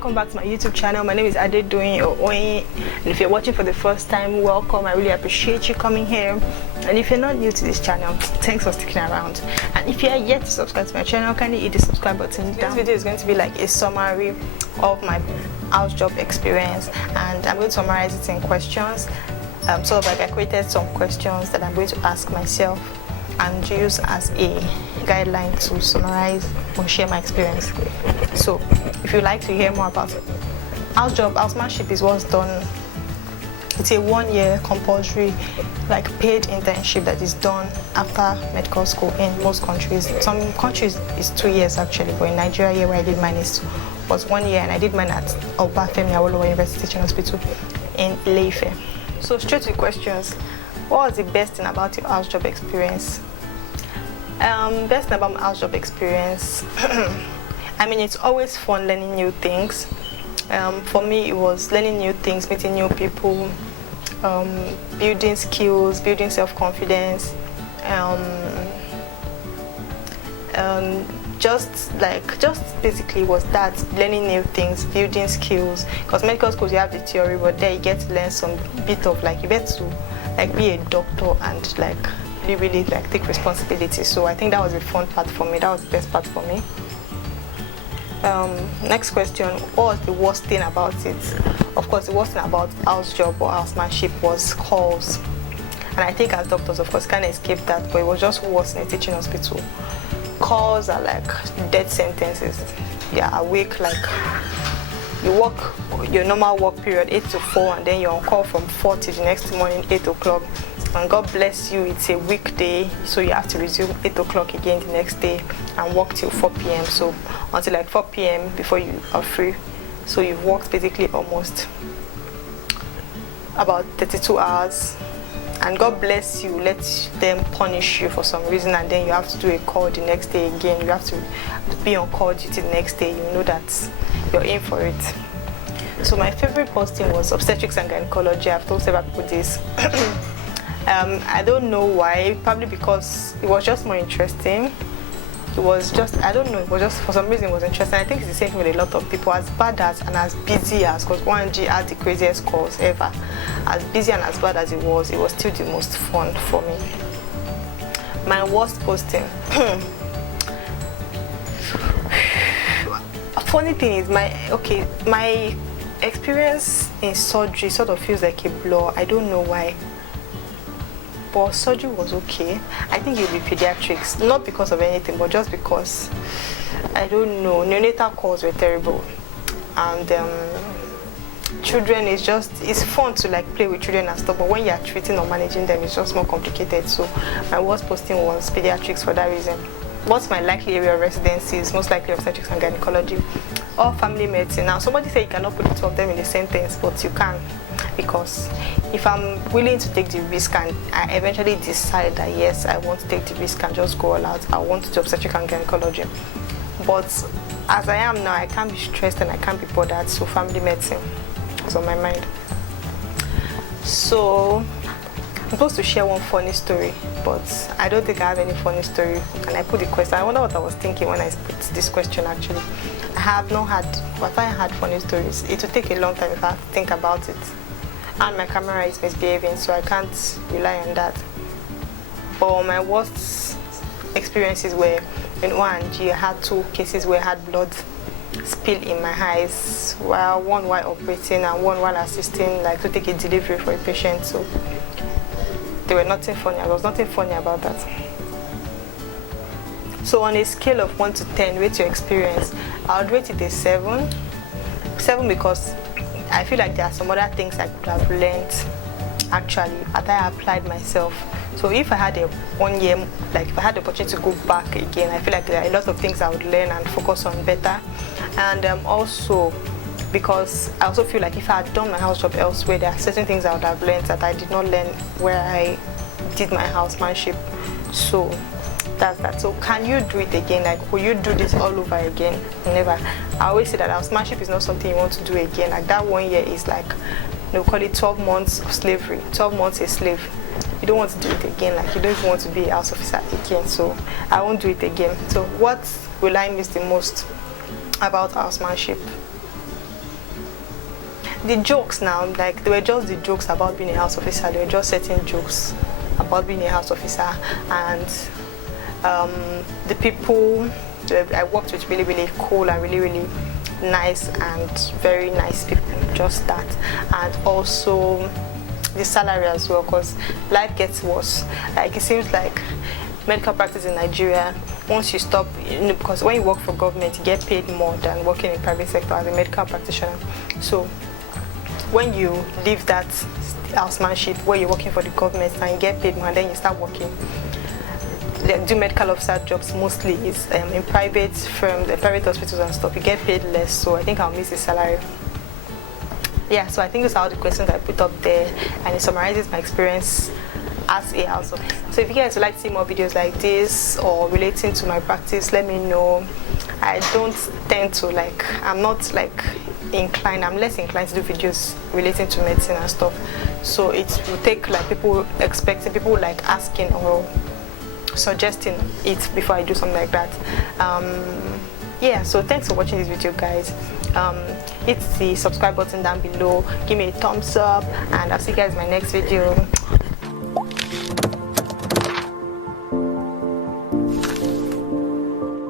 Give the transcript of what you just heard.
welcome back to my YouTube channel. My name is Adedoyin or Oyin, and if you're watching for the first time, welcome. I really appreciate you coming here. And if you're not new to this channel, thanks for sticking around. And if you're yet to subscribe to my channel, kindly hit the subscribe button. This video is going to be like a summary of my house job experience, and I'm going to summarize it in questions. Sort of like I created some questions that I'm going to ask myself and use as a guideline to summarize or share my experience. So if you'd like to hear more about housemanship is what's done. It's a 1 year compulsory like paid internship that is done after medical school in most countries. Some countries is 2 years actually, but in Nigeria here where I did mine was 1 year, and I did mine at Obafemi Awolowo University Teaching Hospital in Ile-Ife. So straight to the questions. What was the best thing about your house job experience? Best thing about my house job experience, I mean, it's always fun learning new things. For me, it was learning new things, meeting new people, building skills, building self-confidence, just basically was that, learning new things, building skills. Because medical schools you have the theory, but there you get to learn some bit of like, you get to like be a doctor and like really like take responsibility. So I think that was the fun part for me. That was the best part for me. Next question, what was the worst thing about it? Of course, the worst thing about house job or housemanship was calls. And I think as doctors, of course, can't escape that, but it was just worse in a teaching hospital. Calls are like death sentences. You're awake, like you work your normal work period 8 to 4, and then you're on call from 4 to the next morning 8 o'clock. And God bless you, it's a weekday, so you have to resume 8 o'clock again the next day and work till 4 p.m. So until like 4 p.m. before you are free. So you've worked basically almost about 32 hours. And God bless you, let them punish you for some reason, and then you have to do a call the next day again. You have to be on call duty the next day. You know that you're in for it. So my favorite posting was obstetrics and gynecology. I've told several people this. I don't know why, probably because it was just more interesting. It was just, I don't know, it was just, for some reason it was interesting. I think it's the same thing with a lot of people. As bad as and as busy as, because 1G had the craziest calls ever, as busy and as bad as it was still the most fun for me. My worst posting. Funny thing is, my experience in surgery sort of feels like a blur. I don't know why. But surgery was okay. I think it would be pediatrics, not because of anything, but just because, I don't know, neonatal calls were terrible. And children is just, it's fun to like play with children and stuff, but when you're treating or managing them, it's just more complicated. So my worst posting was pediatrics for that reason. What's my likely area of residency is most likely obstetrics and gynecology or family medicine. Now somebody said you cannot put the two of them in the sentence, but you can, because if I'm willing to take the risk and I eventually decide that yes, I want to take the risk and just go all out, I want to do obstetrics and gynecology. But as I am now, I can't be stressed and I can't be bothered, so family medicine is on my mind. So I'm supposed to share one funny story, but I don't think I have any funny story. And I put the question, I wonder what I was thinking when I put this question actually. I have not had, but if I had funny stories, it would take a long time if I have to think about it. And my camera is misbehaving, so I can't rely on that. But my worst experiences were in 1G, I had 2 cases where I had blood spill in my eyes, one while operating and one while assisting like to take a delivery for a patient. So there were nothing funny. There was nothing funny about that. So on a scale of 1 to 10, rate your experience, I would rate it a 7. 7 because I feel like there are some other things I could have learned actually after I applied myself. So if I had a 1 year, like if I had the opportunity to go back again, I feel like there are a lot of things I would learn and focus on better. And also because I also feel like if I had done my house job elsewhere, there are certain things I would have learned that I did not learn where I did my housemanship. So that's that. So can you do it again? Like, will you do this all over again? Never. I always say that housemanship is not something you want to do again. Like that 1 year is like, they call it 12 months of slavery, 12 months a slave. You don't want to do it again. Like you don't even want to be a house officer again. So I won't do it again. So what will I miss the most about housemanship? the jokes now, like they were just the jokes about being a house officer. They were just certain jokes about being a house officer, and the people I worked with really cool and really nice and very nice people. Just that, and also the salary as well, because life gets worse. Like it seems like medical practice in Nigeria, once you stop, because when you work for government, you get paid more than working in private sector as a medical practitioner. So when you leave that housemanship where you're working for the government and you get paid more, and then you start working, do medical officer jobs mostly is in private firms, the private hospitals and stuff, you get paid less. So I think I'll miss the salary. Yeah, so I think those are all the questions I put up there, and it summarizes my experience as a house officer. So if you guys would like to see more videos like this or relating to my practice, let me know. I don't tend to I'm not inclined, I'm less inclined to do videos relating to medicine and stuff. So it will take people expecting, people asking or suggesting it before I do something like that. Yeah, so thanks for watching this video, guys. Hit the subscribe button down below, give me a thumbs up, and I'll see you guys in my next video.